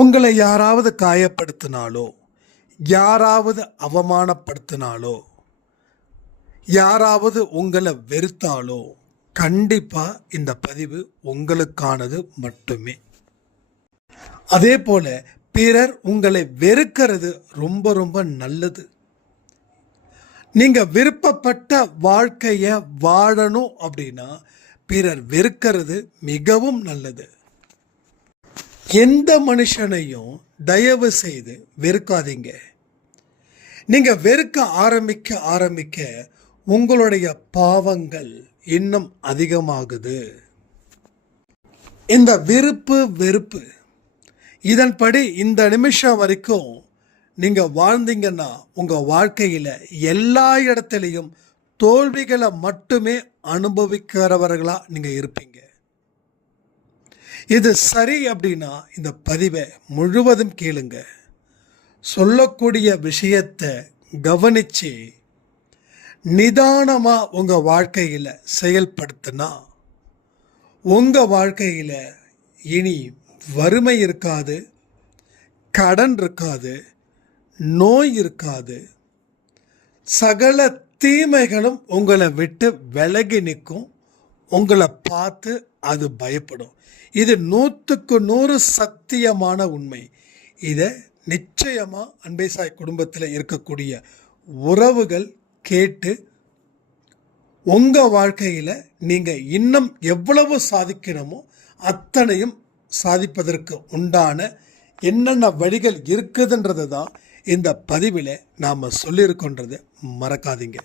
உங்களை யாராவது காயப்படுத்தினாலோ, யாராவது அவமானப்படுத்தினாலோ, யாராவது உங்களை வெறுத்தாலோ கண்டிப்பாக இந்த பதிவு உங்களுக்கானது மட்டுமே. அதே போல பிறர் உங்களை வெறுக்கிறது ரொம்ப ரொம்ப நல்லது. நீங்கள் விருப்பப்பட்ட வாழ்க்கையை வாழணும் அப்படின்னா பிறர் வெறுக்கிறது மிகவும் நல்லது. எந்த மனுஷனையும் தயவு செய்து வெறுக்காதீங்க. நீங்கள் வெறுக்க ஆரம்பிக்க உங்களுடைய பாவங்கள் இன்னும் அதிகமாகுது. இந்த வெறுப்பு இதன்படி இந்த நிமிஷம் வரைக்கும் நீங்கள் வாழ்ந்தீங்கன்னா உங்கள் வாழ்க்கையில் எல்லா இடத்துலையும் தோல்விகளை மட்டுமே அனுபவிக்கிறவர்களாக நீங்கள் இருப்பீங்க. இது சரி அப்படின்னா இந்த பதிவை முழுவதும் கேளுங்க. சொல்லக்கூடிய விஷயத்தை கவனித்து நிதானமாக உங்கள் வாழ்க்கையில் செயல்படுத்தினா உங்கள் வாழ்க்கையில் இனி வறுமை இருக்காது, கடன் இருக்காது, நோய் இருக்காது, சகல தீமைகளும் உங்களை விட்டு விலகி நிற்கும். உங்களை பார்த்து அது பயப்படும். இது 100க்கு 100 சத்தியமான உண்மை. இதை நிச்சயமாக அன்பே சாய் குடும்பத்தில் இருக்கக்கூடிய உறவுகள் கேட்டு உங்கள் வாழ்க்கையில் நீங்கள் இன்னும் எவ்வளவு சாதிக்கணுமோ அத்தனையும் சாதிப்பதற்கு உண்டான என்னென்ன வழிகள் இருக்குதுன்றது தான் இந்த பதிவில் நாம் சொல்லியிருக்கோன்றதை மறக்காதீங்க.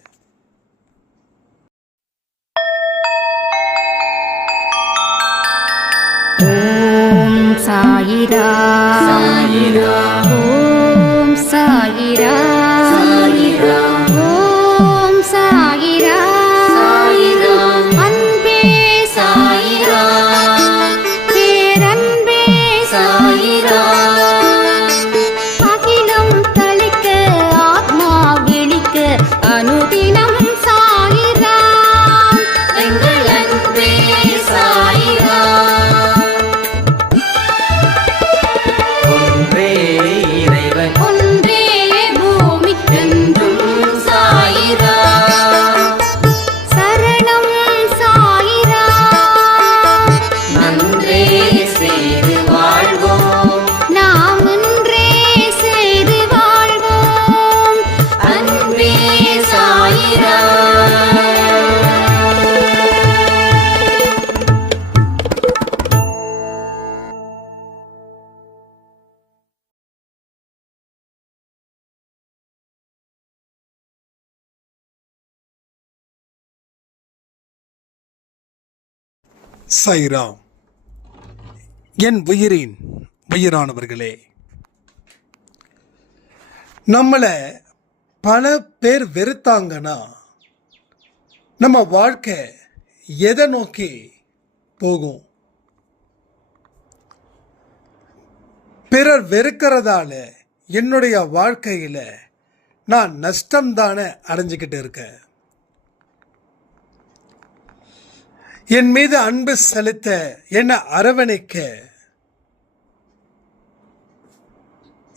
ஓம் சாயிரா சாயிரா, ஓம் சாயிரா சாயிரா, ஓம் சாயிரா சாயிரா, அன்பே சாயிரா, பேரன்பே சாயிரா, அகிலம் தளிக்க ஆத்மா விழிக்க அனுதினம் சாயிரா, எங்கள் அன்பே சாயிரா. சாய்ராம். என் உயிரின் உயிரானவர்களே, நம்மளை பல பேர் வெறுத்தாங்கன்னா நம்ம வாழ்க்கை எதை நோக்கி போகும்? பிறர் வெறுக்கிறதால என்னுடைய வாழ்க்கையில் நான் நஷ்டம்தானே அடைஞ்சிக்கிட்டு இருக்கேன். என் மீது அன்பு செலுத்த, என்னை அரவணைக்க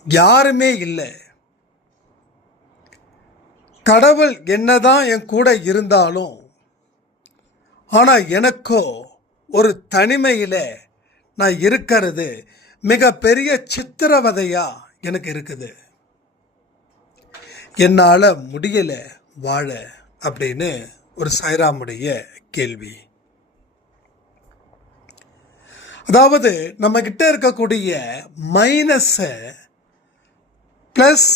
யாருமே இல்லை. கடவுள் என்னதான் என் கூட இருந்தாலும் ஆனால் எனக்கோ ஒரு தனிமையில் நான் இருக்கிறது மிகப்பெரிய சித்திரவதையா எனக்கு இருக்குது. என்னால் முடியலை வாழ அப்படின்னு ஒரு சாய்ராமுடைய கேள்வி. அதாவது நம்மக்கிட்ட இருக்கக்கூடிய மைனஸை ப்ளஸ்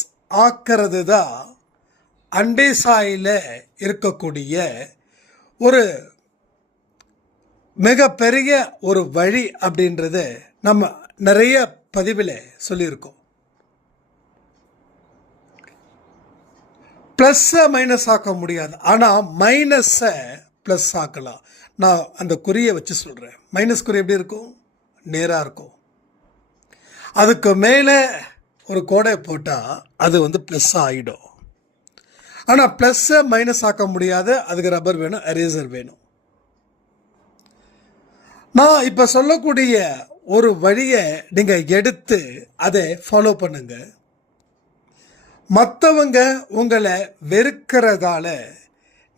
ஆக்கிறது தான் அன்பே சாயில் இருக்கக்கூடிய ஒரு மிகப்பெரிய ஒரு வழி அப்படின்றது நம்ம நிறைய பதிவில் சொல்லியிருக்கோம். ப்ளஸ்ஸை மைனஸ் ஆக்க முடியாது, ஆனால் மைனஸை ப்ளஸ் ஆக்கலாம். நான் அந்த குறியை வச்சு சொல்கிறேன். மைனஸ் குறி எப்படி இருக்கும்? நேராக இருக்கும். அதுக்கு மேலே ஒரு கோடை போட்டால் அது ப்ளஸ் ஆகிடும். ஆனால் ப்ளஸ்ஸை மைனஸ் ஆக்க முடியாது. அதுக்கு ரப்பர் வேணும், எரேசர் வேணும். நான் இப்போ சொல்லக்கூடிய ஒரு வழியை நீங்கள் எடுத்து அதை ஃபாலோ பண்ணுங்க. மற்றவங்க உங்களை வெறுக்கிறதால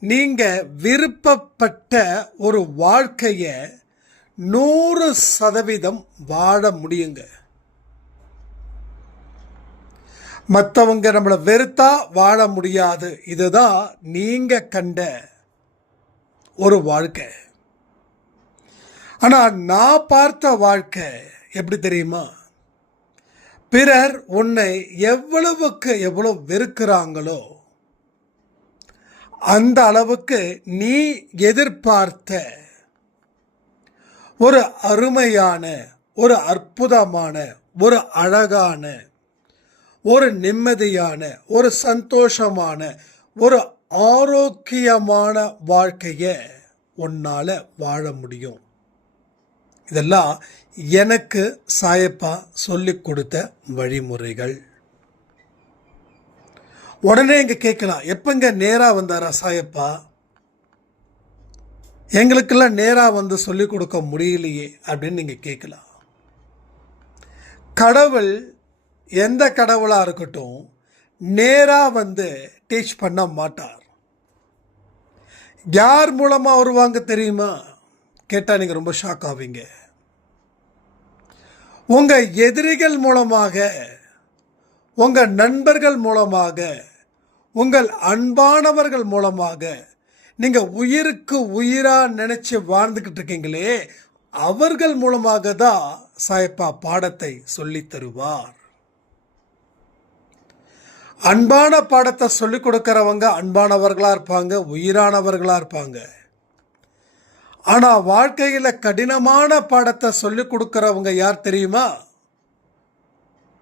நீங்கள் விருப்பப்பட்ட ஒரு வாழ்க்கையை 100% வாழ முடியுங்க. மற்றவங்க நம்மளை வெறுத்தா வாழ முடியாது. இதுதான் நீங்கள் கண்ட ஒரு வாழ்க்கை. ஆனால் நான் பார்த்த வாழ்க்கை எப்படி தெரியுமா? பிறர் உன்னை எவ்வளவுக்கு எவ்வளவு வெறுக்கிறாங்களோ அந்த அளவுக்கு நீ எதிர்பார்த்த ஒரு அருமையான, ஒரு அற்புதமான, ஒரு அழகான, ஒரு நிம்மதியான, ஒரு சந்தோஷமான, ஒரு ஆரோக்கியமான வாழ்க்கையை உன்னால் வாழ முடியும். இதெல்லாம் எனக்கு சாயப்பா சொல்லிக் கொடுத்த வழிமுறைகள். உடனே இங்கே கேட்கலாம், எப்பங்க நேராக வந்தாரா சாயப்பா? எங்களுக்கெல்லாம் நேராக வந்து சொல்லிக் கொடுக்க முடியலையே அப்படின்னு நீங்கள் கேட்கலாம். கடவுள் எந்த கடவுளாக இருக்கட்டும் நேராக வந்து டீச் பண்ண மாட்டார். யார் மூலமாக வருவாங்க தெரியுமா? கேட்டால் நீங்கள் ரொம்ப ஷாக் ஆவீங்க. உங்கள் எதிரிகள் மூலமாக, உங்கள் நண்பர்கள் மூலமாக, உங்கள் அன்பானவர்கள் மூலமாக, நீங்கள் உயிருக்கு உயிராக நினச்சி வாழ்ந்துக்கிட்டு இருக்கீங்களே, அவர்கள் மூலமாக தான் சாயப்பா பாடத்தை சொல்லி தருவார். அன்பான பாடத்தை சொல்லிக் கொடுக்கிறவங்க அன்பானவர்களாக இருப்பாங்க, உயிரானவர்களாக இருப்பாங்க. ஆனால் வாழ்க்கையில் கடினமான பாடத்தை சொல்லிக் கொடுக்கிறவங்க யார் தெரியுமா?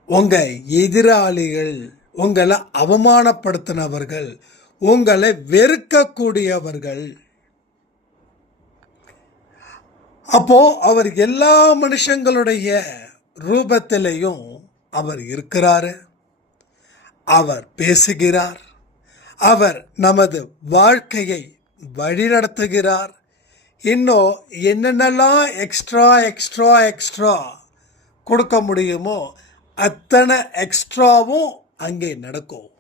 உங்கள் எதிராளிகள், உங்களை அவமானப்படுத்தினவர்கள், உங்களை வெறுக்கக்கூடியவர்கள். அப்போ அவர் எல்லா மனுஷங்களுடைய ரூபத்திலையும் அவர் இருக்கிறாரு, அவர் பேசுகிறார், அவர் நமது வாழ்க்கையை வழிநடத்துகிறார். இன்னும் என்னென்னலாம் எக்ஸ்ட்ரா எக்ஸ்ட்ரா எக்ஸ்ட்ரா கொடுக்க முடியுமோ அத்தனை எக்ஸ்ட்ராவும் அங்கே நடக்கும்.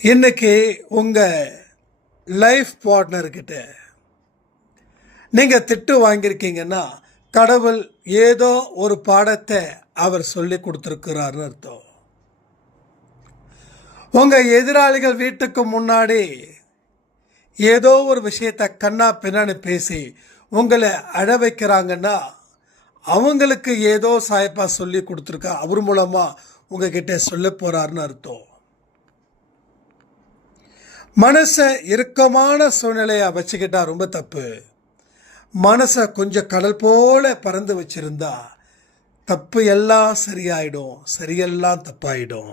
இன்னைக்கு உங்கள் லைஃப் பார்ட்னர்கிட்ட நீங்கள் திட்டு வாங்கியிருக்கீங்கன்னா கடவுள் ஏதோ ஒரு பாடத்தை அவர் சொல்லி கொடுத்துருக்கிறாருன்னு அர்த்தம். உங்கள் எதிராளிகள் வீட்டுக்கு முன்னாடி ஏதோ ஒரு விஷயத்தை கண்ணா பின்னான்னு பேசி உங்களை அழ வைக்கிறாங்கன்னா அவங்களுக்கு ஏதோ சாயப்பா சொல்லி கொடுத்துருக்கா, அவர் மூலமாக உங்ககிட்ட சொல்ல போகிறாருன்னு அர்த்தம். மனசை இறுக்கமான சூழ்நிலையை வச்சுக்கிட்டா ரொம்ப தப்பு. மனசை கொஞ்சம் கடல் போல பறந்து வச்சிருந்தா தப்பு எல்லாம் சரியாயிடும், சரியெல்லாம் தப்பாயிடும்.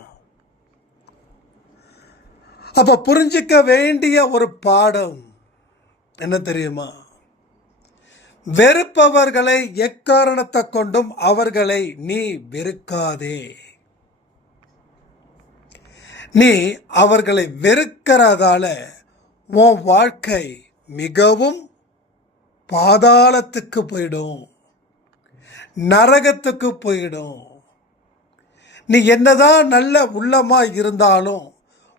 அப்போ புரிஞ்சிக்க வேண்டிய ஒரு பாடம் என்ன தெரியுமா? வெறுப்பவர்களை எக்காரணத்தை கொண்டும் அவர்களை நீ வெறுக்காதே. நீ அவர்களை வெறுக்கிறதால உன் வாழ்க்கை மிகவும் பாதாளத்துக்கு போயிடும், நரகத்துக்கு போயிடும். நீ என்னதான் நல்ல உள்ளமா இருந்தாலும்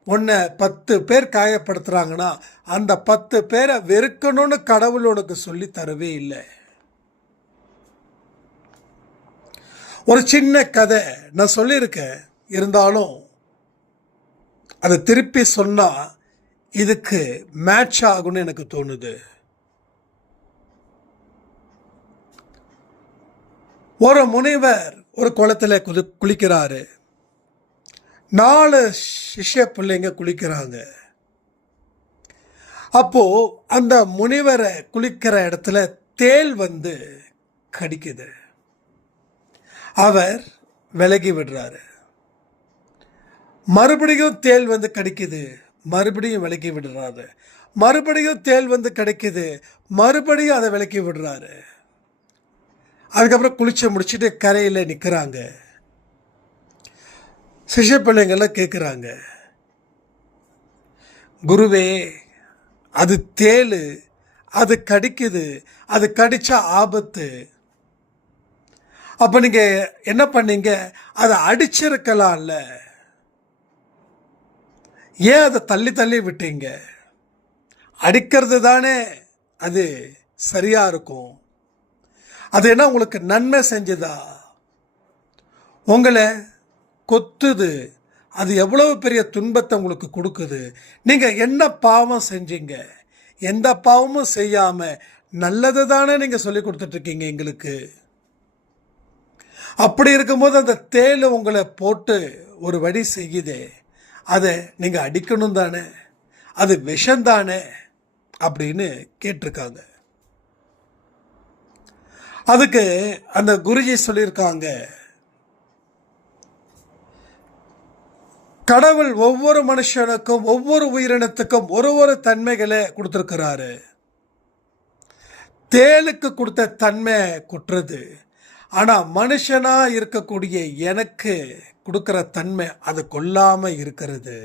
உன்னை 10 பேர் காயப்படுத்துகிறாங்கன்னா அந்த 10 பேரை வெறுக்கணும்னு கடவுள் உனக்கு சொல்லி தரவே இல்லை. ஒரு சின்ன கதை நான் சொல்லியிருக்கேன், இருந்தாலும் அதை திருப்பி சொன்னால் இதுக்கு மேட்ச் ஆகும்னு எனக்கு தோணுது. ஒரு முனிவர் ஒரு குளத்தில் குளிக்கிறாரு. 4 சிஷ்ய பிள்ளைங்க குளிக்கிறாங்க. அப்போ அந்த முனிவரை குளிக்கிற இடத்துல தேள் வந்து கடிக்குது. அவர் விலகி விடுறாரு. மறுபடியும் தேள் வந்து கடிக்குது, மறுபடியும் விலக்கி விடுறாரு. மறுபடியும் தேள் வந்து கடிக்குது, மறுபடியும் அதை விலக்கி விடுறாரு. அதுக்கப்புறம் குளிச்சு முடிச்சுட்டு கரையில் நிற்கிறாங்க. சிஷ்ய பிள்ளைங்கள்லாம் கேட்குறாங்க, குருவே அது தேள், அது கடிக்குது, அது கடிச்சா ஆபத்து. அப்போ நீங்கள் என்ன பண்ணீங்க? அதை அடிச்சிருக்கலாம்ல, ஏன் அதை தள்ளி தள்ளி விட்டீங்க? அடிக்கிறது தானே அது சரியா இருக்கும். அது என்ன உங்களுக்கு நன்மை செஞ்சதா? உங்களை கொத்துது, அது எவ்வளவு பெரிய துன்பத்தை உங்களுக்கு கொடுக்குது. நீங்கள் என்ன பாவம் செஞ்சீங்க? எந்த பாவமும் செய்யாமல் நல்லது தானே நீங்கள் சொல்லி கொடுத்துட்ருக்கீங்க எங்களுக்கு. அப்படி இருக்கும்போது அந்த தேள் உங்களை போட்டு ஒரு வழி செய்யுதே, அதை நீங்கள் அடிக்கணும் தானே, அது விஷந்தானே அப்படின்னு கேட்டிருக்காங்க. அதுக்கு அந்த குருஜி சொல்லியிருக்காங்க, கடவுள் ஒவ்வொரு மனுஷனுக்கும் ஒவ்வொரு உயிரினத்துக்கும் ஒரு தன்மைகளை கொடுத்துருக்கிறாரு. தேளுக்கு கொடுத்த தன்மை குற்றது, ஆனால் மனுஷனாக இருக்கக்கூடிய எனக்கு கொடுக்குற தன்மை அது கொல்லாமல் இருக்கிறது.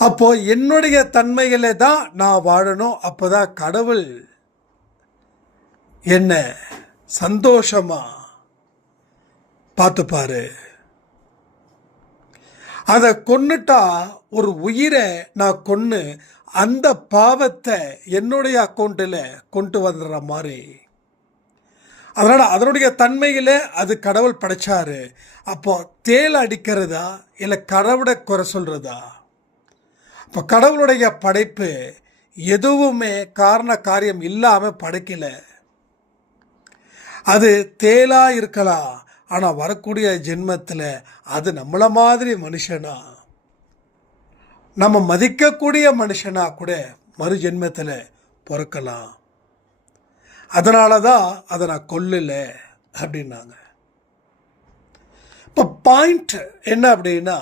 அப்போ என்னுடைய தன்மைகளை தான் நான் வாழணும். அப்போதான் கடவுள் என்ன சந்தோஷமா பார்த்துப்பாரு. அதை கொன்னுட்டா ஒரு உயிரை நான் கொன்று அந்த பாவத்தை என்னுடைய அக்கௌண்ட்டில் கொண்டு வந்துடுற மாதிரி. அதனால் அதனுடைய தன்மையில் அது கடவுள் படைச்சாரு. அப்போ தேல் அடிக்கிறதா இல்லை கடவுளை குறை சொல்கிறதா? இப்போ கடவுளுடைய படைப்பு எதுவுமே காரண காரியம் இல்லாமல் படைக்கலை. அது தேலாக இருக்கலாம், ஆனால் வரக்கூடிய ஜென்மத்தில் அது நம்மளை மாதிரி மனுஷனா, நம்ம மதிக்கக்கூடிய மனுஷனா கூட மறு ஜென்மத்தில் பிறக்கலாம். அதனால தான் அதை நான் கொல்லலை அப்படின்னாங்க. இப்போ பாயிண்ட் என்ன அப்படின்னா,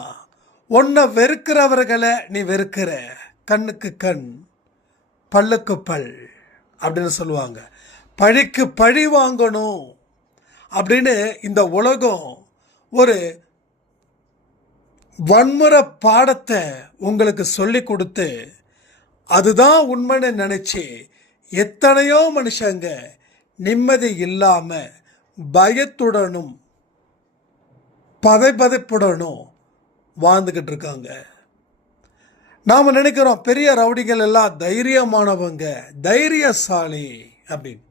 உன்னை வெறுக்கிறவர்களை நீ வெறுக்கிற, கண்ணுக்கு கண் பல்லுக்கு பல் அப்படின்னு சொல்லுவாங்க. பழிக்கு பழி வாங்கணும் அப்படின்னு இந்த உலகம் ஒரு வன்முறை பாடத்தை உங்களுக்கு சொல்லி கொடுத்து அதுதான் உண்மைன்னு நினச்சி எத்தனையோ மனுஷங்க நிம்மதி இல்லாமல் பயத்துடனும் பதைப்புடனும் வாழ்ந்துக்கிட்டு இருக்காங்க. நாம் நினைக்கிறோம் பெரிய ரவுடிகள் எல்லாம் தைரியமானவங்க, தைரியசாலி அப்படின்னு.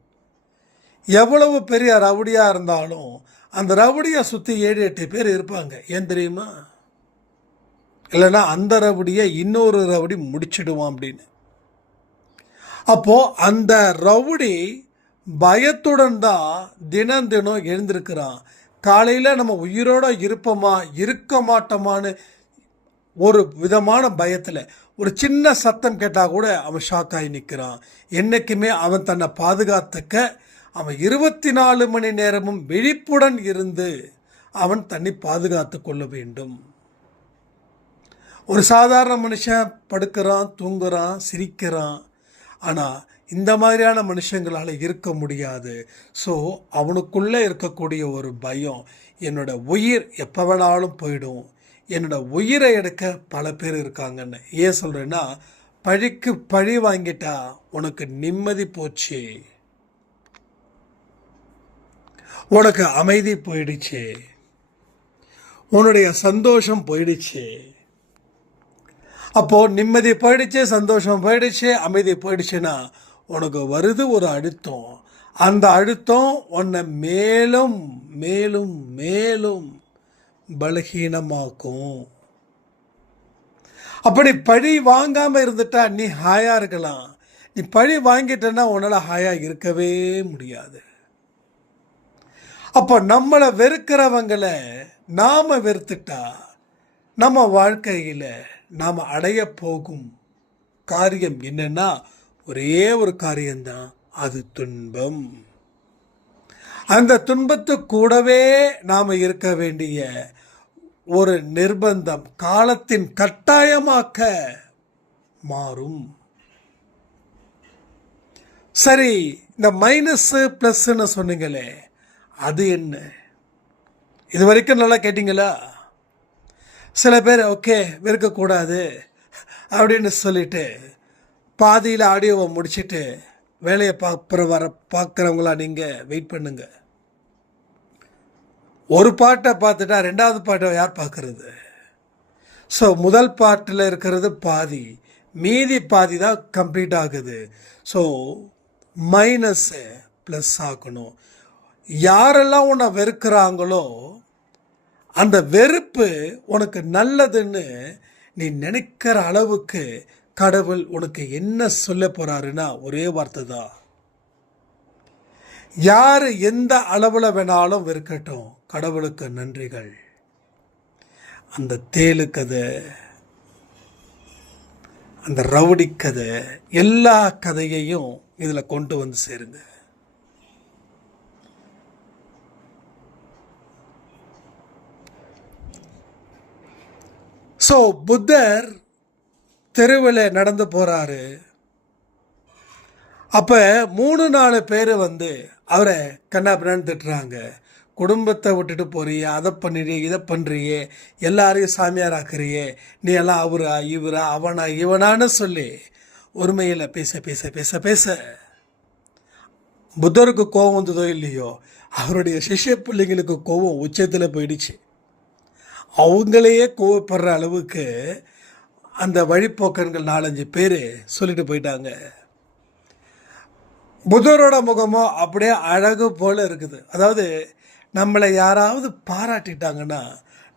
எவ்வளவு பெரிய ரவுடியாக இருந்தாலும் அந்த ரவுடியை சுற்றி 7-8 பேர் இருப்பாங்க. ஏன் தெரியுமா? இல்லைன்னா அந்த ரவுடியை இன்னொரு ரவுடி முடிச்சிடுவான் அப்படின்னு. அப்போது அந்த ரவுடி பயத்துடன் தான் தினம் எழுந்திருக்கிறான். காலையில் நம்ம உயிரோடு இருப்போமா இருக்க மாட்டோமான்னு ஒரு விதமான பயத்தில் ஒரு சின்ன சத்தம் கேட்டால் கூட அவன் ஷாக்காகி நிற்கிறான். என்றைக்குமே அவன் தன்னை பாதுகாத்துக்க அவன் 24 மணி நேரமும் விழிப்புடன் இருந்து அவன் தன்னை பாதுகாத்து கொள்ள வேண்டும். ஒரு சாதாரண மனுஷன் படுக்கிறான், தூங்குறான், சிரிக்கிறான். ஆனால் இந்த மாதிரியான மனுஷங்களால் இருக்க முடியாது. ஸோ அவனுக்குள்ளே இருக்கக்கூடிய ஒரு பயம், என்னோட உயிர் எப்போ வேணாலும் போயிடும், என்னோட உயிரை எடுக்க பல பேர் இருக்காங்கன்னு. ஏன் சொல்கிறேன்னா, பழிக்கு பழி வாங்கிட்டா உனக்கு நிம்மதி போச்சு, உனக்கு அமைதி போயிடுச்சு, உன்னுடைய சந்தோஷம் போயிடுச்சு. அப்போது நிம்மதி போயிடுச்சு, சந்தோஷம் போயிடுச்சு, அமைதி போயிடுச்சுன்னா உனக்கு வருது ஒரு அழுத்தம். அந்த அழுத்தம் உன்னை மேலும் மேலும் மேலும் பலகீனமாக்கும். அப்படி பழி வாங்காமல் இருந்துட்டா நீ ஹாயாக இருக்கலாம். நீ பழி வாங்கிட்டேன்னா உன்னால் ஹாயாக இருக்கவே முடியாது. அப்போ நம்மளை வெறுக்கிறவங்களை நாம் வெறுத்துட்டா நம்ம வாழ்க்கையில் நாம் அடைய போகும் காரியம் என்னன்னா ஒரே ஒரு காரியம்தான், அது துன்பம். அந்த துன்பத்து கூடவே நாம் இருக்க வேண்டிய ஒரு நிர்பந்தம் காலத்தின் கட்டாயமாக்க மாறும். சரி, இந்த மைனஸு ப்ளஸ்ன்னு சொன்னீங்களே, அது என்ன? இது வரைக்கும் நல்லா கேட்டிங்களா? சில பேர் ஓகே வெறுக்கக்கூடாது அப்படின்னு சொல்லிட்டு பாதியில் ஆடியோவை முடிச்சுட்டு வேலையை பார்க்குறவங்களா நீங்கள் வெயிட் பண்ணுங்க. ஒரு பாட்டை பார்த்துட்டா ரெண்டாவது பாட்டை யார் பார்க்குறது? ஸோ முதல் பாட்டில் இருக்கிறது பாதி, மீதி பாதி தான் கம்ப்ளீட் ஆகுது. ஸோ மைனஸை ப்ளஸ் ஆக்கணும். யாரெல்லாம் உன்னை வெறுக்கிறாங்களோ அந்த வெறுப்பு உனக்கு நல்லதுன்னு நீ நினைக்கிற அளவுக்கு கடவுள் உனக்கு என்ன சொல்ல போகிறாருன்னா ஒரே வார்த்தை தான். யார் எந்த அளவில் வேணாலும் வெறுக்கட்டும், கடவுளுக்கு நன்றிகள். அந்த தேலு கதை, அந்த ரவுடி கதை, எல்லா கதையையும் இதில் கொண்டு வந்து சேருங்க. ஸோ புத்தர் தெருவில் நடந்து போகிறாரு. அப்போ 3-4 பேர் வந்து அவரை கண்ணாபின்னான்னு திட்டுறாங்க. குடும்பத்தை விட்டுட்டு போறியே, அதை பண்ணிறியே, இதை பண்ணுறியே, எல்லாரையும் சாமியார் ஆக்குறியே, நீ எல்லாம் அவரா இவரா அவனா இவனான்னு சொல்லி ஒருமையில் பேச பேச பேச பேச புத்தருக்கு கோபம் வந்ததோ இல்லையோ, அவருடைய சிஷ்ய பிள்ளைங்களுக்கு கோபம் உச்சத்தில் போயிடுச்சு. அவங்களையே கோவப்படுற அளவுக்கு அந்த வழிப்போக்கன்கள் 4-5 பேர் சொல்லிட்டு போயிட்டாங்க. புத்தரோட முகமோ அப்படியே அழகு போல் இருக்குது. அதாவது நம்மளை யாராவது பாராட்டிட்டாங்கன்னா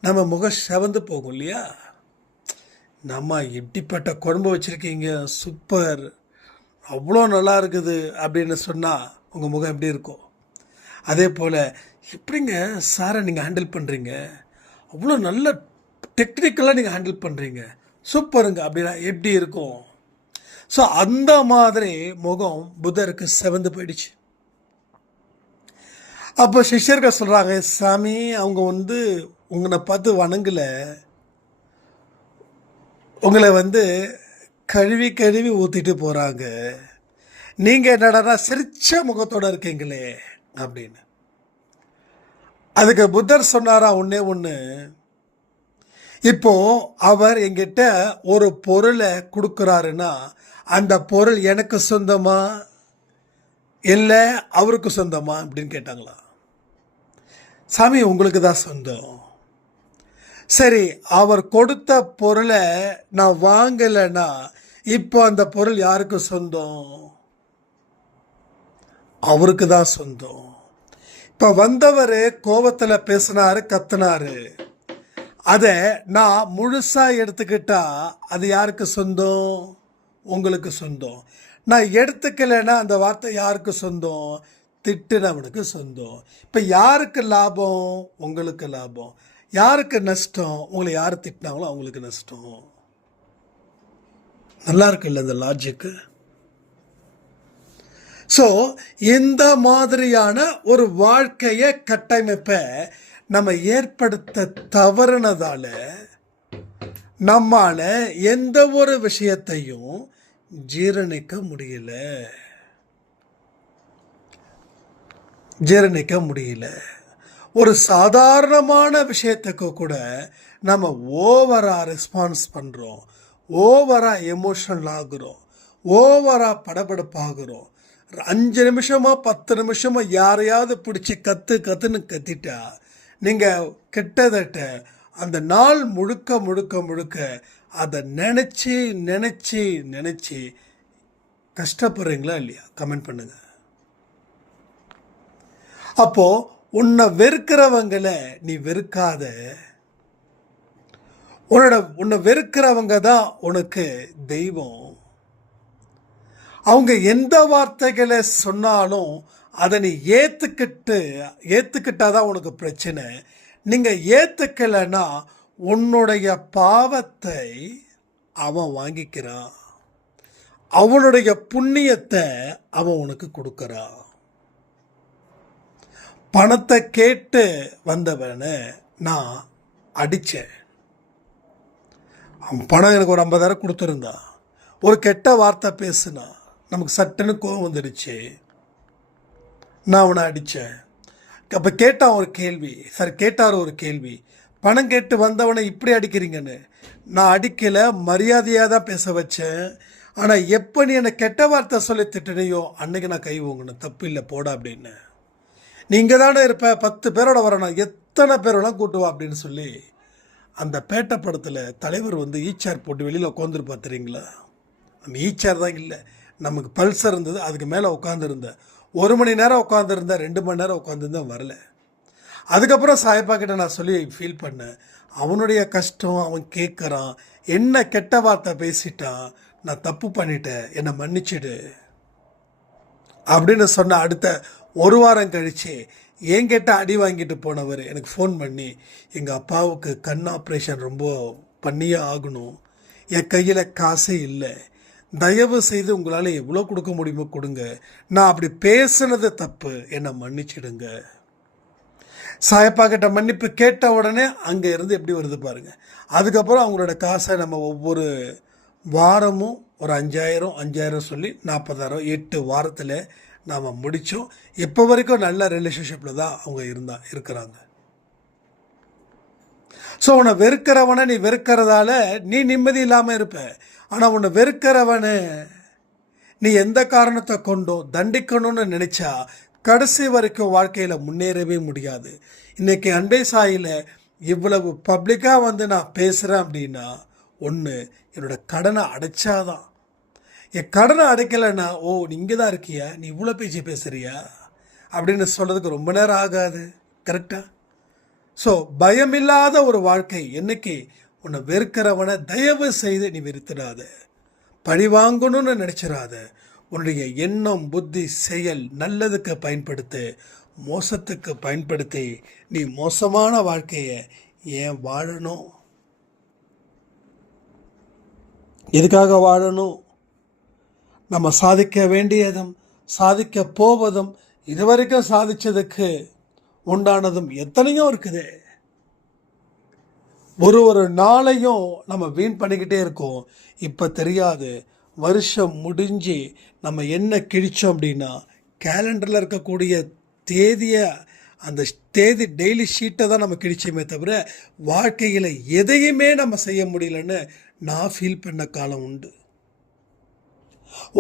நம்ம முகம் செவந்து போகும் இல்லையா? நம்ம எப்படிப்பட்ட குழம்பு வச்சுருக்கீங்க, சூப்பர், அவ்வளோ நல்லா இருக்குது அப்படின்னு சொன்னால் உங்கள் முகம் எப்படி இருக்கும்? அதே போல் எப்படிங்க சாரை நீங்கள் ஹேண்டில் பண்ணுறீங்க, அவ்வளோ நல்ல டெக்னிக்கலாக நீங்கள் ஹேண்டில் பண்ணுறீங்க, சூப்பருங்க அப்படின்னா எப்படி இருக்கும்? ஸோ அந்த மாதிரி முகம் புத்தருக்கு செவந்து போயிடுச்சு. அப்போ சிஷ்யர்கள் சொல்கிறாங்க, சாமி அவங்க வந்து உங்களை பார்த்து வணங்கலை, உங்களை வந்து கழுவி கழுவி ஊற்றிட்டு போகிறாங்க, நீங்கள் என்னடா சிரிச்ச முகத்தோடு இருக்கீங்களே அப்படின்னு. அதுக்கு புத்தர் சொன்னாரா ஒன்றே ஒன்று, இப்போ அவர் எங்கிட்ட ஒரு பொருளை கொடுக்குறாருன்னா அந்த பொருள் எனக்கு சொந்தமா இல்லை அவருக்கு சொந்தமா அப்படின்னு கேட்டாங்களா? சாமி உங்களுக்கு தான் சொந்தம். சரி, அவர் கொடுத்த பொருளை நான் வாங்கலைன்னா இப்போ அந்த பொருள் யாருக்கு சொந்தம்? அவருக்கு தான் சொந்தம். இப்போ வந்தவர் கோபத்தில் பேசினாரு, கத்தினாரு, அதை நான் முழுசாக எடுத்துக்கிட்டா அது யாருக்கு சொந்தம்? உங்களுக்கு சொந்தம். நான் எடுத்துக்கலைன்னா அந்த வார்த்தை யாருக்கு சொந்தம்? திட்டுனவனுக்கு சொந்தம். இப்போ யாருக்கு லாபம்? உங்களுக்கு லாபம். யாருக்கு நஷ்டம்? உங்களை யார் திட்டினாங்களோ அவங்களுக்கு நஷ்டம். நல்லா இருக்குல்ல இந்த லாஜிக்கு? ஸோ இந்த மாதிரியான ஒரு வாழ்க்கையை கட்டமைப்பை நம்ம ஏற்படுத்த தவறுனதால நம்மால எந்த ஒரு விஷயத்தையும் ஜீரணிக்க முடியல. ஒரு சாதாரணமான விஷயத்துக்கு கூட நம்ம ஓவரா ரெஸ்பான்ஸ் பண்ணுறோம், ஓவரா எமோஷனல் ஆகுறோம், ஓவரா படபடப்பாகிறோம். 5 நிமிஷமா 10 நிமிஷமா யாரையாவது பிடிச்சி கத்துன்னு கத்திட்டா நீங்கள் கிட்டத்தட்ட அந்த நாள் முழுக்க அதை நினச்சி கஷ்டப்படுறீங்களா இல்லையா? கமெண்ட் பண்ணுங்க. அப்போ உன்னை வெறுக்கிறவங்களை நீ வெறுக்காத. உன்னை வெறுக்கிறவங்க தான் உனக்கு தெய்வம். அவங்க எந்த வார்த்தைகளை சொன்னாலும் அதை நீ ஏற்றுக்கிட்டாதான் உனக்கு பிரச்சனை. நீங்கள் ஏற்றுக்கலைன்னா உன்னுடைய பாவத்தை அவன் வாங்கிக்கிறான், அவனுடைய புண்ணியத்தை அவன் உனக்கு கொடுக்கறான். பணத்தை கேட்டு வந்தவனை நான் அடித்தேன். அவன் பணம் எனக்கு ஒரு 50,000 கொடுத்துருந்தான். ஒரு கெட்ட வார்த்தை பேசுனான், நமக்கு சட்டுன்னு கோவம் வந்துடுச்சு, நான் அவனை அடித்தேன். அப்போ கேட்டான் ஒரு கேள்வி, பணம் கேட்டு வந்தவனை இப்படி அடிக்கிறீங்கன்னு. நான் அடிக்கலை, மரியாதையாக தான் பேச வச்சேன். ஆனால் எப்போ நீ என்னை கெட்ட வார்த்தை சொல்லி திட்டினையோ அன்னைக்கு நான் கை ஓங்கணும், தப்பு இல்லை போடா அப்படின்னு. நீ இங்கே தானே இருப்ப, 10 பேரோட வரணும், எத்தனை பேரோலாம் கூட்டுவா அப்படின்னு சொல்லி அந்த பேட்டை படத்தில் தலைவர் வந்து ஈச்சேர் போட்டு வெளியில் உட்காந்துருப்பா தெரியுங்களா? நம்ம ஈச்சேர் தான் இல்லை, நமக்கு பல்சர் இருந்தது, அதுக்கு மேலே உட்காந்துருந்தேன். 1 மணி நேரம் உட்காந்துருந்தேன், 2 மணி நேரம் உட்காந்துருந்தேன், வரல. அதுக்கப்புறம் சாயப்பா கிட்ட நான் சொல்லி ஃபீல் பண்ணேன், அவனுடைய கஷ்டம் அவன் கேட்குறான், என்ன கெட்ட வார்த்தை பேசிட்டான், நான் தப்பு பண்ணிட்டேன், என்னை மன்னிச்சிடு அப்படின்னு சொன்ன அடுத்த 1 வாரம் கழித்து என்கிட்ட அடி வாங்கிட்டு போனவர் எனக்கு ஃபோன் பண்ணி, எங்கள் அப்பாவுக்கு கண் ஆப்ரேஷன் ரொம்ப பண்ணியே ஆகணும், என் கையில் காசே இல்லை, தயவு செய்து உங்களால் எவ்வளோ கொடுக்க முடியுமோ கொடுங்க, நான் அப்படி பேசுனது தப்பு, என்னை மன்னிச்சிடுங்க. சாயப்பா கிட்ட மன்னிப்பு கேட்ட உடனே அங்கே இருந்து எப்படி வருது பாருங்க. அதுக்கப்புறம் அவங்களோட காசை நம்ம ஒவ்வொரு வாரமும் ஒரு 5000 சொல்லி 40,000 8 வாரத்தில் நாம் முடித்தோம். இப்போ வரைக்கும் நல்ல ரிலேஷன்ஷிப்பில் தான் அவங்க இருக்கிறாங்க. ஸோ உன்னை வெறுக்கிறவனை நீ வெறுக்கிறதால நீ நிம்மதி இல்லாமல் இருப்ப. ஆனால் உன்னை வெறுக்கிறவனை நீ எந்த காரணத்தை கொண்டோ தண்டிக்கணும்னு நினச்சா கடைசி வரைக்கும் வாழ்க்கையில் முன்னேறவே முடியாது. இன்றைக்கி அன்பே சாயில் இவ்வளவு பப்ளிக்காக வந்து நான் பேசுகிறேன் அப்படின்னா, ஒன்று என்னோடய கடனை அடைச்சாதான். என் கடனை அடைக்கலைன்னா, ஓ நீ இங்கே தான் இருக்கியா, நீ இவ்வளோ பேச்சு பேசுகிறியா அப்படின்னு சொல்கிறதுக்கு ரொம்ப நேரம் ஆகாது. கரெக்டாக? ஸோ பயமில்லாத ஒரு வாழ்க்கை. என்னைக்கு உன்னை வெறுக்கிறவனை தயவு செய்து நீ வெறுத்துடாத, பழி வாங்கணும்னு நினச்சிடாத. உன்னுடைய எண்ணம் புத்தி செயல் நல்லதுக்கு பயன்படுத்து, மோசத்துக்கு பயன்படுத்தி நீ மோசமான வாழ்க்கையை ஏன் வாழணும்? எதுக்காக வாழணும்? நம்ம சாதிக்க வேண்டியதும் சாதிக்க போவதும் இதுவரைக்கும் சாதிச்சதுக்கு உண்டானதும் எத்தனையோ இருக்குது. ஒரு நாளையும் நம்ம வீண் பண்ணிக்கிட்டே இருக்கோம். இப்போ தெரியாது, வருஷம் முடிஞ்சு நம்ம என்ன கிழிச்சோம் அப்படின்னா கேலண்டரில் இருக்கக்கூடிய தேதியை, அந்த தேதி டெய்லி ஷீட்டை தான் நம்ம கிழிச்சோமே தவிர வாழ்க்கையில் எதையுமே நம்ம செய்ய முடியலன்னு நான் ஃபீல் பண்ண காலம் உண்டு.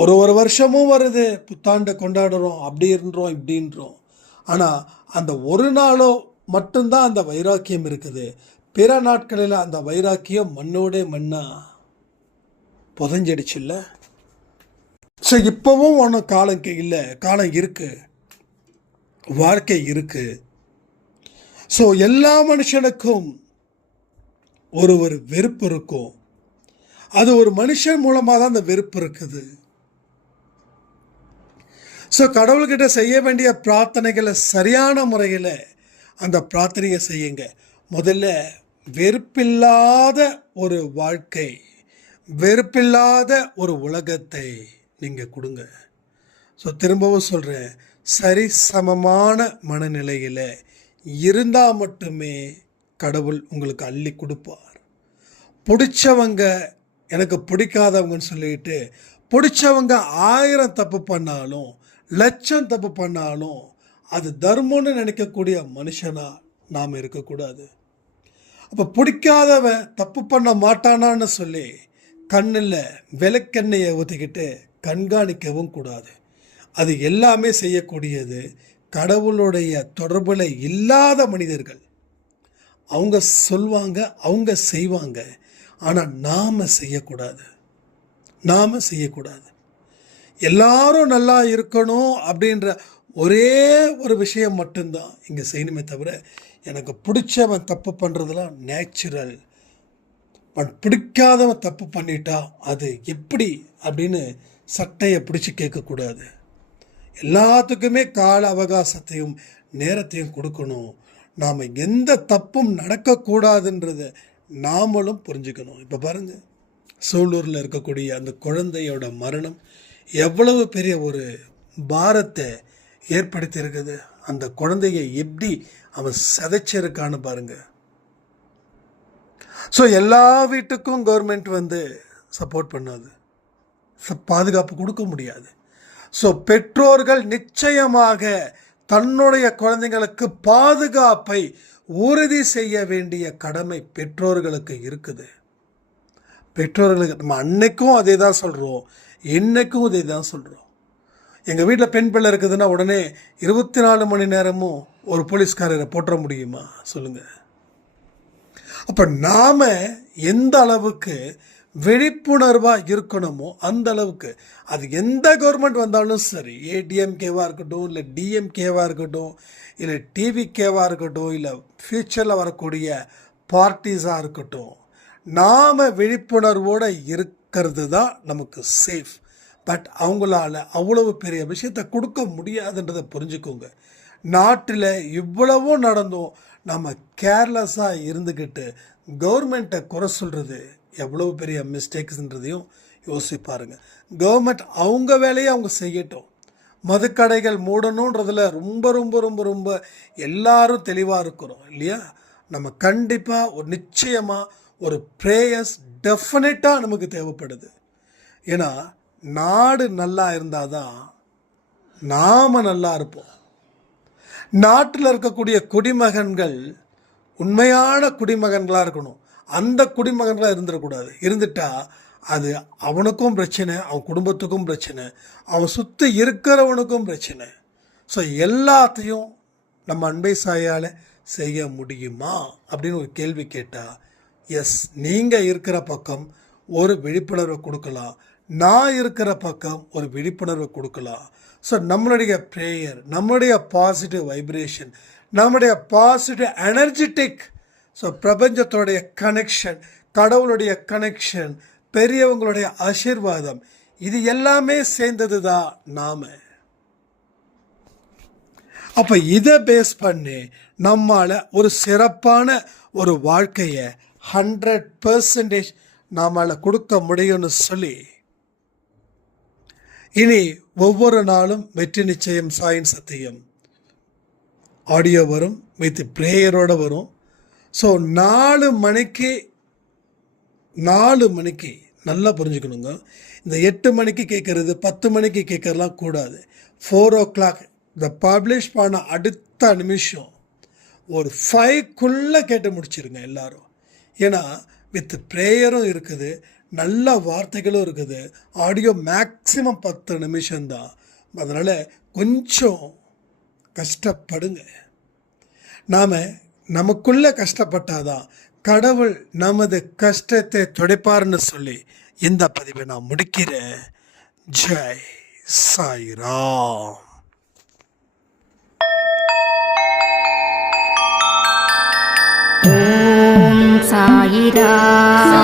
ஒரு வருஷமும் வருது, புத்தாண்டை கொண்டாடுறோம், அப்படி இருன்றோம் இப்படின்றோம். ஆனால் அந்த ஒரு நாளோ மட்டும்தான் அந்த வைராக்கியம் இருக்குது. பிற நாட்களில் அந்த வைராக்கியம் மண்ணோட மண்ணா புதஞ்சிடுச்சுல்ல. ஸோ இப்போவும் ஒன்றும் காலம் இல்லை, காலம் இருக்குது, வாழ்க்கை இருக்குது. ஸோ எல்லா மனுஷனுக்கும் ஒரு வெறுப்பு இருக்கும். அது ஒரு மனுஷன் மூலமாக தான் அந்த வெறுப்பு இருக்குது. ஸோ கடவுள்கிட்ட செய்ய வேண்டிய பிரார்த்தனைகளை சரியான முறையில் அந்த பிரார்த்தனையை செய்யுங்க. முதல்ல வெறுப்பில்லாத ஒரு வாழ்க்கை, வெறுப்பில்லாத ஒரு உலகத்தை நீங்கள் கொடுங்க. ஸோ திரும்பவும் சொல்கிறேன், சரி சமமான மனநிலையில் இருந்தால் மட்டுமே கடவுள் உங்களுக்கு அள்ளி கொடுப்பார். பிடிச்சவங்க எனக்கு பிடிக்காதவங்கன்னு சொல்லிட்டு பிடிச்சவங்க 1000 தப்பு பண்ணாலும் 1,00,000 தப்பு பண்ணாலும் அது தர்மம்னு நினைக்கக்கூடிய மனுஷனா நாம் இருக்கக்கூடாது. அப்போ பிடிக்காதவன் தப்பு பண்ண மாட்டானான்னு சொல்லி கண்ணில் விளக்கெண்ணெயை ஊற்றிக்கிட்டு கண்காணிக்கவும் கூடாது. அது எல்லாமே செய்யக்கூடியது கடவுளுடைய தொடர்பில் இல்லாத மனிதர்கள். அவங்க சொல்வாங்க, அவங்க செய்வாங்க, ஆனால் நாம் செய்யக்கூடாது. எல்லாரும் நல்லா இருக்கணும் அப்படின்ற ஒரே ஒரு விஷயம் மட்டும்தான் இங்கே செய்யணுமே தவிர, எனக்கு பிடிச்சவன் தப்பு பண்ணுறதுலாம் நேச்சுரல், பிடிக்காதவன் தப்பு பண்ணிட்டா அது எப்படி அப்படின்னு சட்டையை பிடிச்சி கேட்கக்கூடாது. எல்லாத்துக்குமே கால அவகாசத்தையும் நேரத்தையும் கொடுக்கணும். நாம் எந்த தப்பும் நடக்கக்கூடாதுன்றதை நாமளும் புரிஞ்சுக்கணும். இப்போ பாருங்கள், சூலூரில் இருக்கக்கூடிய அந்த குழந்தையோட மரணம் எவ்வளவு பெரிய ஒரு பாரத்தை ஏற்படுத்தி இருக்குது. அந்த குழந்தையை எப்படி அவன் சதைச்சிருக்கான்னு பாருங்கள். ஸோ எல்லா வீட்டுக்கும் கவர்மெண்ட் வந்து சப்போர்ட் பண்ணாது, பாதுகாப்பு கொடுக்க முடியாது. ஸோ பெற்றோர்கள் நிச்சயமாக தன்னுடைய குழந்தைங்களுக்கு பாதுகாப்பை உறுதி செய்ய வேண்டிய கடமை பெற்றோர்களுக்கு இருக்குது. பெற்றோர்களுக்கு நம்ம அன்னைக்கும் அதே தான் சொல்கிறோம், இன்றைக்கும் இதை தான் சொல்கிறோம். எங்கள் வீட்டில் பெண் பிள்ளை இருக்குதுன்னா உடனே 24 மணி நேரமும் ஒரு போலீஸ்காரரை போட்டுற முடியுமா சொல்லுங்கள்? அப்போ நாம் எந்த அளவுக்கு விழிப்புணர்வாக இருக்கணுமோ அந்த அளவுக்கு, அது எந்த கவர்மெண்ட் வந்தாலும் சரி, ஏடிஎம்கேவாக இருக்கட்டும், இல்லை டிஎம்கேவாக இருக்கட்டும், இல்லை டிவிகேவாக இருக்கட்டும், இல்லை ஃப்யூச்சரில் வரக்கூடிய பார்ட்டிஸாக இருக்கட்டும், நாம் விழிப்புணர்வோடு இருக்கிறது தான் நமக்கு சேஃப். பட் அவங்களால அவ்வளவு பெரிய விஷயத்தை கொடுக்க முடியாதுன்றதை புரிஞ்சுக்கோங்க. நாட்டில் இவ்வளவோ நடந்தும் நம்ம கேர்லெஸ்ஸாக இருந்துக்கிட்டு கவர்மெண்ட்டை குறை சொல்கிறது எவ்வளவு பெரிய மிஸ்டேக்ஸ்ன்றதையும் யோசிப்பாருங்க. கவர்மெண்ட் அவங்க வேலையை அவங்க செய்யட்டும். மதுக்கடைகள் மூடணுன்றதில் ரொம்ப ரொம்ப ரொம்ப ரொம்ப எல்லாரும் தெளிவாக இருக்கிறோம் இல்லையா? நம்ம கண்டிப்பாக ஒரு நிச்சயமாக ஒரு ப்ரேயர்ஸ் டெஃபினட்டாக நமக்கு தேவைப்படுது. ஏன்னா நாடு நல்லா இருந்தால் தான் நாம் நல்லா இருப்போம். நாட்டில் இருக்கக்கூடிய குடிமகன்கள் உண்மையான குடிமகன்களாக இருக்கணும். அந்த குடிமகன்களாக இருந்துடக்கூடாது. இருந்துட்டா அது அவனுக்கும் பிரச்சனை, அவன் குடும்பத்துக்கும் பிரச்சனை, அவன் சுற்றி இருக்கிறவனுக்கும் பிரச்சனை. ஸோ எல்லாத்தையும் நம்ம அன்பை சாயால் செய்ய முடியுமா அப்படின்னு ஒரு கேள்வி கேட்டால், எஸ், நீங்கள் இருக்கிற பக்கம் ஒரு விழிப்புணர்வை கொடுக்கலாம், நான் இருக்கிற பக்கம் ஒரு விழிப்புணர்வை கொடுக்கலாம். ஸோ நம்மளுடைய ப்ரேயர், நம்மளுடைய பாசிட்டிவ் வைப்ரேஷன், நம்முடைய பாசிட்டிவ் எனர்ஜெட்டிக், ஸோ பிரபஞ்சத்தோடைய கனெக்ஷன், கடவுளுடைய கனெக்ஷன், பெரியவங்களுடைய ஆசீர்வாதம், இது எல்லாமே சேர்ந்தது தான் நாம். அப்போ இதை பேஸ் பண்ணி நம்மால் ஒரு சிறப்பான ஒரு வாழ்க்கையை 100% நம்மால் கொடுக்க முடியும்னு சொல்லி, இனி ஒவ்வொரு நாளும் வெற்றி நிச்சயம் சாயின் சத்தியம் ஆடியோ வரும், வித் ப்ரேயரோடு வரும். ஸோ 4 மணிக்கு நல்லா புரிஞ்சுக்கணுங்க. இந்த 8 மணிக்கு கேட்குறது, 10 மணிக்கு கேட்கறலாம் கூடாது. 4 o'clock இந்த பப்ளிஷ் பண்ண அடுத்த நிமிஷம் ஒரு 5க்குள்ளே கேட்டு முடிச்சிருங்க எல்லாரும். ஏன்னா வித் ப்ரேயரும் இருக்குது, நல்ல வார்த்தைகளும் இருக்குது. ஆடியோ மேக்ஸிமம் 10 நிமிஷம்தான். அதனால் கொஞ்சம் கஷ்டப்படுங்க. நாம் நமக்குள்ளே கஷ்டப்பட்டாதான் கடவுள் நமது கஷ்டத்தை துடைப்பார்னு சொல்லி இந்த பதிவை நான் முடிக்கிறேன். ஜெய் சாய்ராம். ஓம் சாயிராம்.